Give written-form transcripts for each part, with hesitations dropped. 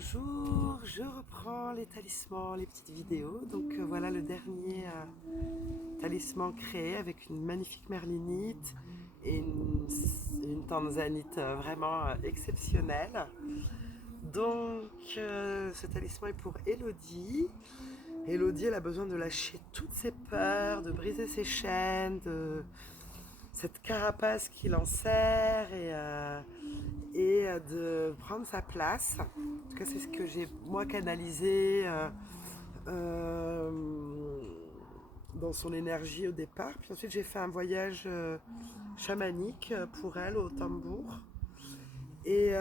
Bonjour, je reprends les talismans, les petites vidéos. Donc voilà le dernier talisman créé avec une magnifique merlinite et une tanzanite vraiment exceptionnelle. Donc ce talisman est pour Elodie. Elodie, elle a besoin de lâcher toutes ses peurs, de briser ses chaînes, de cette carapace qui l'enserre et de prendre sa place. En tout cas, c'est ce que j'ai moi canalisé euh, dans son énergie au départ. Puis ensuite, j'ai fait un voyage chamanique pour elle au tambour. Et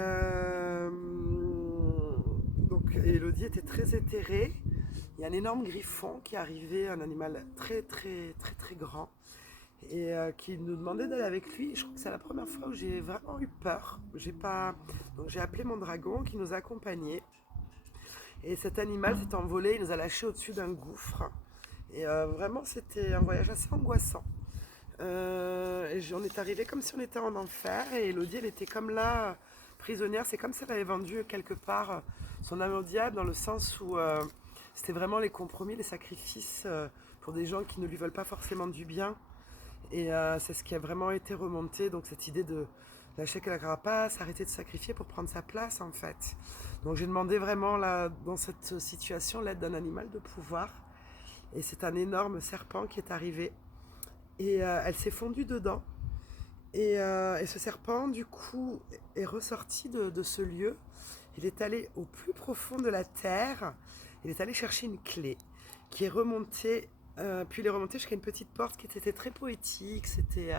donc, Elodie était très éthérée. Il y a un énorme griffon qui est arrivé, un animal très très très très grand et qui nous demandait d'aller avec lui. Je crois que c'est la première fois où j'ai vraiment eu peur. J'ai pas... Donc j'ai appelé mon dragon qui nous accompagnait. Et cet animal s'est envolé, il nous a lâchés au-dessus d'un gouffre. Et vraiment, c'était un voyage assez angoissant. On est arrivé comme si on était en enfer. Et Elodie, elle était comme là, prisonnière. C'est comme si elle avait vendu quelque part son âme au diable, dans le sens où c'était vraiment les compromis, les sacrifices pour des gens qui ne lui veulent pas forcément du bien. Et c'est ce qui a vraiment été remonté, donc cette idée de lâcher la carapace, arrêter de sacrifier pour prendre sa place en fait. Donc j'ai demandé vraiment là, dans cette situation l'aide d'un animal de pouvoir. Et c'est un énorme serpent qui est arrivé. Et elle s'est fondue dedans. Et ce serpent, du coup, est ressorti de ce lieu. Il est allé au plus profond de la terre. Il est allé chercher une clé qui est remontée. Puis il est remonté jusqu'à une petite porte qui était très poétique. C'était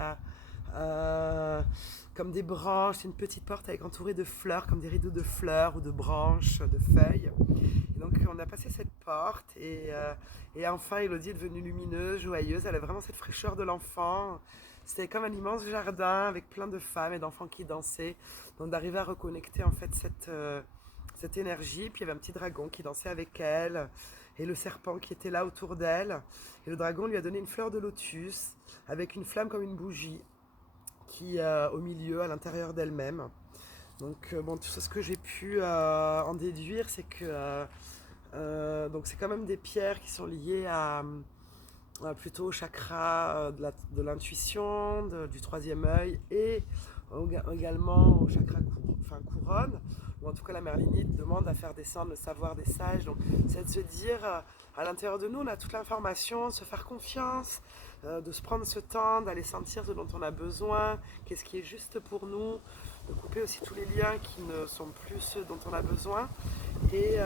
comme des branches, une petite porte avec entourée de fleurs, comme des rideaux de fleurs ou de branches, de feuilles. Et donc on a passé cette porte et enfin Elodie est devenue lumineuse, joyeuse. Elle a vraiment cette fraîcheur de l'enfant. C'était comme un immense jardin avec plein de femmes et d'enfants qui dansaient. Donc d'arriver à reconnecter en fait cette énergie. Puis il y avait un petit dragon qui dansait avec elle et le serpent qui était là autour d'elle. Et le dragon lui a donné une fleur de lotus avec une flamme comme une bougie qui au milieu, à l'intérieur d'elle-même. Donc bon, tout ce que j'ai pu en déduire, c'est que donc c'est quand même des pierres qui sont liées plutôt au chakra de l'intuition, du troisième œil et également au chakra couronne, ou en tout cas la merlinite demande à faire descendre le savoir des sages. Donc c'est de se dire à l'intérieur de nous on a toute l'information, de se faire confiance, de se prendre ce temps, d'aller sentir ce dont on a besoin, qu'est-ce qui est juste pour nous, de couper aussi tous les liens qui ne sont plus ceux dont on a besoin et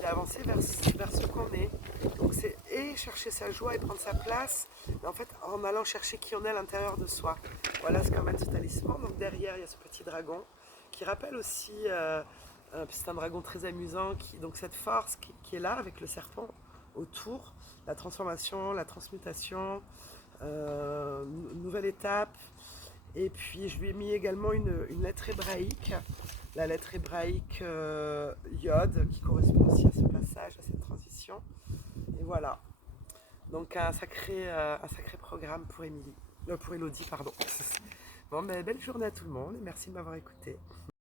d'avancer vers ce qu'on est. Donc c'est chercher sa joie et prendre sa place, mais en fait en allant chercher qui on est à l'intérieur de soi. Voilà ce qu'emmène ce talisman. Donc derrière il y a ce petit dragon qui rappelle aussi, c'est un dragon très amusant, donc cette force qui est là avec le serpent autour, la transformation, la transmutation, nouvelle étape. Et puis je lui ai mis également une lettre hébraïque, la lettre hébraïque Yod, qui correspond aussi à ce passage, à cette transition. Et voilà. Donc un sacré programme pour Émilie. Pour Elodie, pardon. Bon, ben, belle journée à tout le monde et merci de m'avoir écouté.